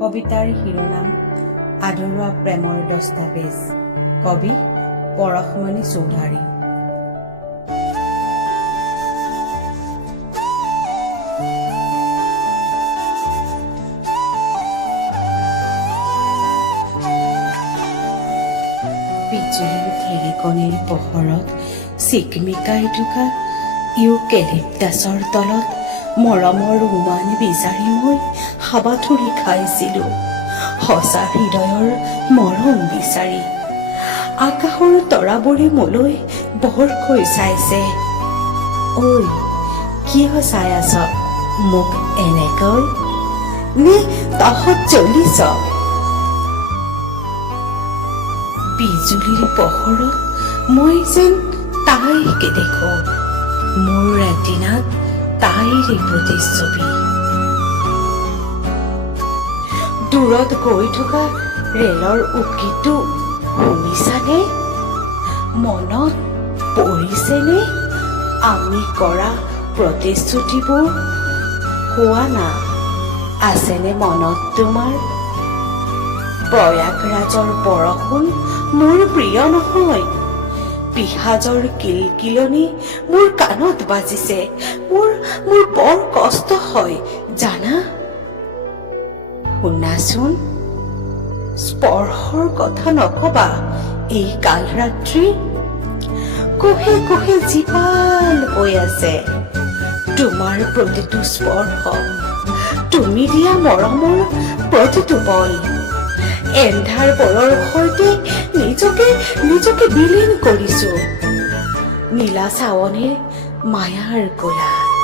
কবিতাৰ শিৰোনাম আধৰুৱা প্ৰেমৰ দস্তাবেজ। কবি পৰশমণি চৌধাৰী। বিজুলীৰ ঢেৰেকনিৰ পোহৰত চিকমিকাই থকা ইউকেলিপ্টাছৰ তলত মৰমৰ উমান বিচাৰি মই হাবাথুৰি খাইছিলো, সঁচা হৃদয়ৰ মৰম বিচাৰি। আকাশৰ তৰাবোৰে মোলৈ বৰকৈ চাইছে। ঐ, কিয় চাই আছ মোক এনেকৈ? নে তহঁত জ্বলিছ? বিজুলীৰ পোহৰত মই যেন তাইকে দেখো, মোৰ ৰেটিনাত তাইৰে প্ৰতিচ্ছবি। দূৰত গৈ থকা ৰেলৰ উকিটো শুনিছানে? মনত পৰিছেনে আমি কৰা প্ৰতিশ্ৰুতিবোৰ? কোৱা না, আছেনে মনত তোমাৰ? প্ৰয়াগৰাজৰ বৰষুণ মোৰ প্ৰিয় নহয়, পিসাজৰ কিলকিলনি মোৰ কাণত বাজিছে। মোৰ বৰ কষ্ট হয় জানা। শুনাচোন, স্পৰ্শৰ কথা নকবা এই কাল ৰাত্ৰি। কোহে কোহে জীপাল হৈ আছে তোমাৰ প্ৰতিটো স্পৰ্শ, তুমি দিয়া মৰমৰ প্ৰতিটো পল। এন্ধাৰ বৰৰ সৈতে নিজকে বিলীন কৰিছো নীলা চাৱনীৰ মায়াৰ কোলাত।